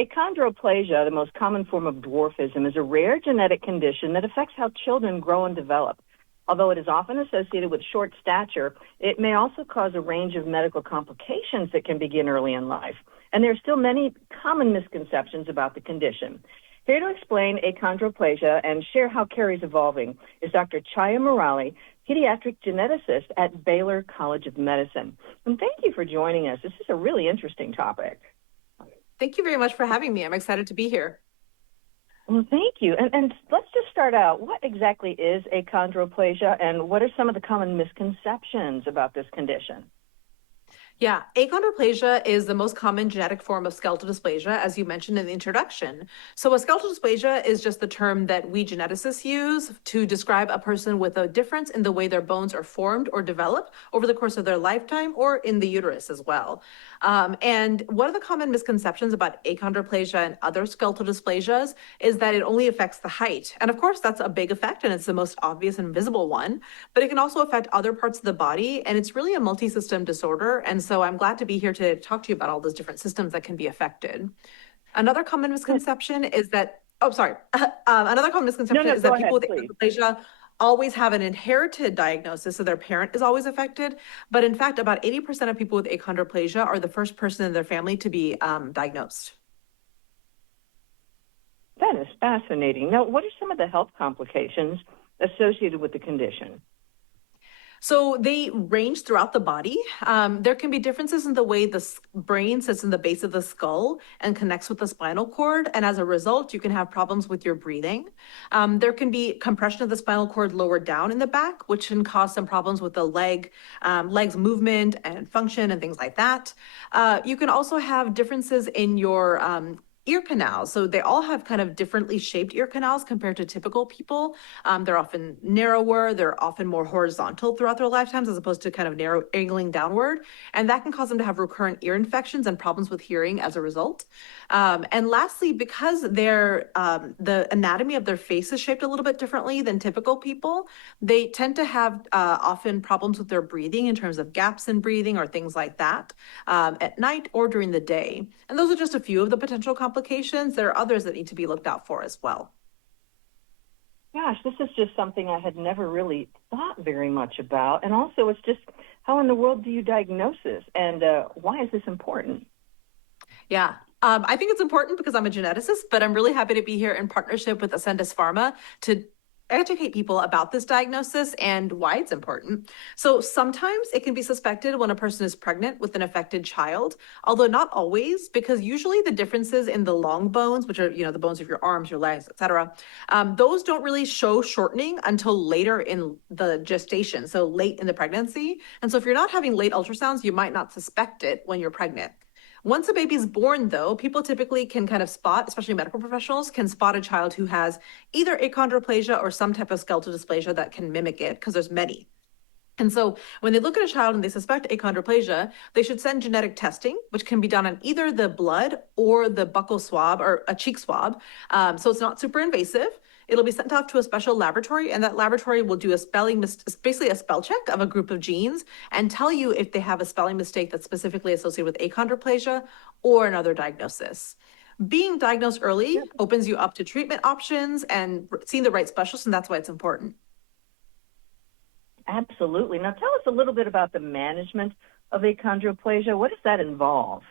Achondroplasia, the most common form of dwarfism, is a rare genetic condition that affects how children grow and develop. Although it is often associated with short stature, it may also cause a range of medical complications that can begin early in life. And there are still many common misconceptions about the condition. Here to explain achondroplasia and share how care is evolving is Dr. Chaya Murali, pediatric geneticist at Baylor College of Medicine. And thank you for joining us. This is a really interesting topic. Thank you very much for having me. I'm excited to be here. Well, thank you. And let's just start out. What exactly is achondroplasia, and what are some of the common misconceptions about this condition? Yeah, achondroplasia is the most common genetic form of skeletal dysplasia, as you mentioned in the introduction. So a skeletal dysplasia is just the term that we geneticists use to describe a person with a difference in the way their bones are formed or developed over the course of their lifetime or in the uterus as well. And one of the common misconceptions about achondroplasia and other skeletal dysplasias is that it only affects the height. And of course, that's a big effect, and it's the most obvious and visible one, but it can also affect other parts of the body, and it's really a multi-system disorder. And so I'm glad to be here to talk to you about all those different systems that can be affected. Another common misconception is that, another common misconception is that people with achondroplasia always have an inherited diagnosis, so their parent is always affected. But in fact, about 80% of people with achondroplasia are the first person in their family to be diagnosed. That is fascinating. Now, what are some of the health complications associated with the condition? So they range throughout the body. There can be differences in the way the brain sits in the base of the skull and connects with the spinal cord. And as a result, you can have problems with your breathing. There can be compression of the spinal cord lower down in the back, which can cause some problems with the legs movement and function and things like that. You can also have differences in your ear canals. So they all have kind of differently shaped ear canals compared to typical people. They're often narrower, they're often more horizontal throughout their lifetimes as opposed to kind of narrow angling downward. And that can cause them to have recurrent ear infections and problems with hearing as a result. And lastly, because the anatomy of their face is shaped a little bit differently than typical people, they tend to have often problems with their breathing in terms of gaps in breathing or things like that at night or during the day. And those are just a few of the potential complications. There are others that need to be looked out for as well. Gosh, this is just something I had never really thought very much about. And also, it's just, how in the world do you diagnose this? And why is this important? Yeah. I think it's important because I'm a geneticist, but I'm really happy to be here in partnership with Ascendis Pharma to educate people about this diagnosis and why it's important. So sometimes it can be suspected when a person is pregnant with an affected child, although not always, because usually the differences in the long bones, which are, the bones of your arms, your legs, etc., those don't really show shortening until later in the gestation, so late in the pregnancy. And so if you're not having late ultrasounds, you might not suspect it when you're pregnant. Once a baby's born, though, people typically can kind of spot, especially medical professionals, can spot a child who has either achondroplasia or some type of skeletal dysplasia that can mimic it, because there's many. And so when they look at a child and they suspect achondroplasia, they should send genetic testing, which can be done on either the blood or the buccal swab or a cheek swab. So it's not super invasive. It'll be sent off to a special laboratory, and that laboratory will do basically a spell check of a group of genes and tell you if they have a spelling mistake that's specifically associated with achondroplasia or another diagnosis. Being diagnosed early opens you up to treatment options and seeing the right specialist, and that's why it's important. Absolutely. Now tell us a little bit about the management of achondroplasia. What does that involve?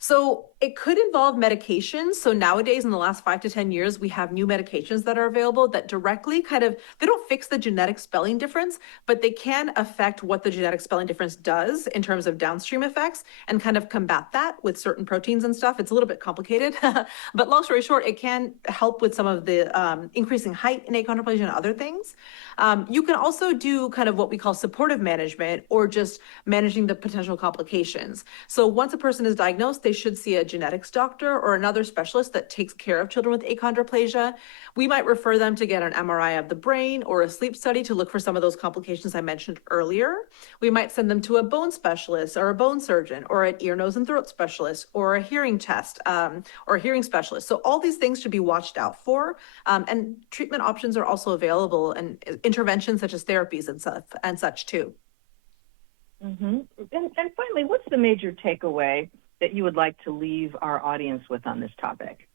So it could involve medications. So nowadays, in the last 5 to 10 years, we have new medications that are available that directly they don't fix the genetic spelling difference, but they can affect what the genetic spelling difference does in terms of downstream effects and kind of combat that with certain proteins and stuff. It's a little bit complicated, but long story short, it can help with some of the increasing height in achondroplasia and other things. You can also do kind of what we call supportive management or just managing the potential complications. So once a person is diagnosed, they should see a genetics doctor or another specialist that takes care of children with achondroplasia. We might refer them to get an MRI of the brain or a sleep study to look for some of those complications I mentioned earlier. We might send them to a bone specialist or a bone surgeon or an ear, nose, and throat specialist or a hearing test or a hearing specialist. So all these things should be watched out for. And treatment options are also available and interventions such as therapies and such too. Mm-hmm. And finally, what's the major takeaway that you would like to leave our audience with on this topic?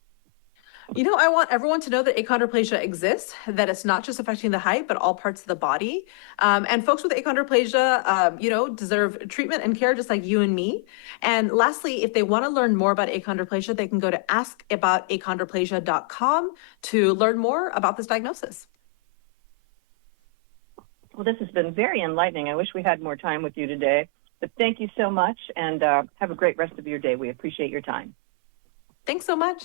I want everyone to know that achondroplasia exists, that it's not just affecting the height, but all parts of the body. And folks with achondroplasia, deserve treatment and care just like you and me. And lastly, if they want to learn more about achondroplasia, they can go to askaboutachondroplasia.com to learn more about this diagnosis. Well, this has been very enlightening. I wish we had more time with you today, but thank you so much, and have a great rest of your day. We appreciate your time. Thanks so much.